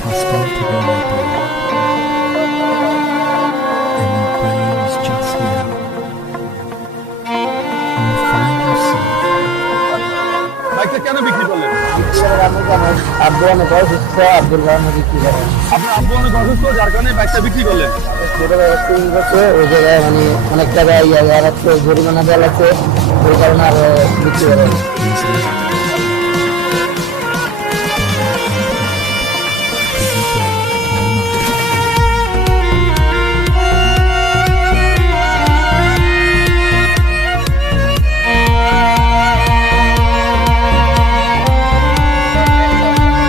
accustomed to being open, and your brain is just now. You will find yourself বাইকটা কেন বিক্রি করলেন? আব্বু অনেক অসুস্থ, আব্বুর কারণে বিক্রি করেন। আপনার আব্বু অনেক অসুস্থ, যার কারণে বাইকটা বিক্রি করলেন। ছোটবেলা শুরু করছে, ওই জায়গায় মানে অনেক টাকা জরিমানা দেওয়া লাগছে, ওই কারণে আর বিক্রি করেন। easily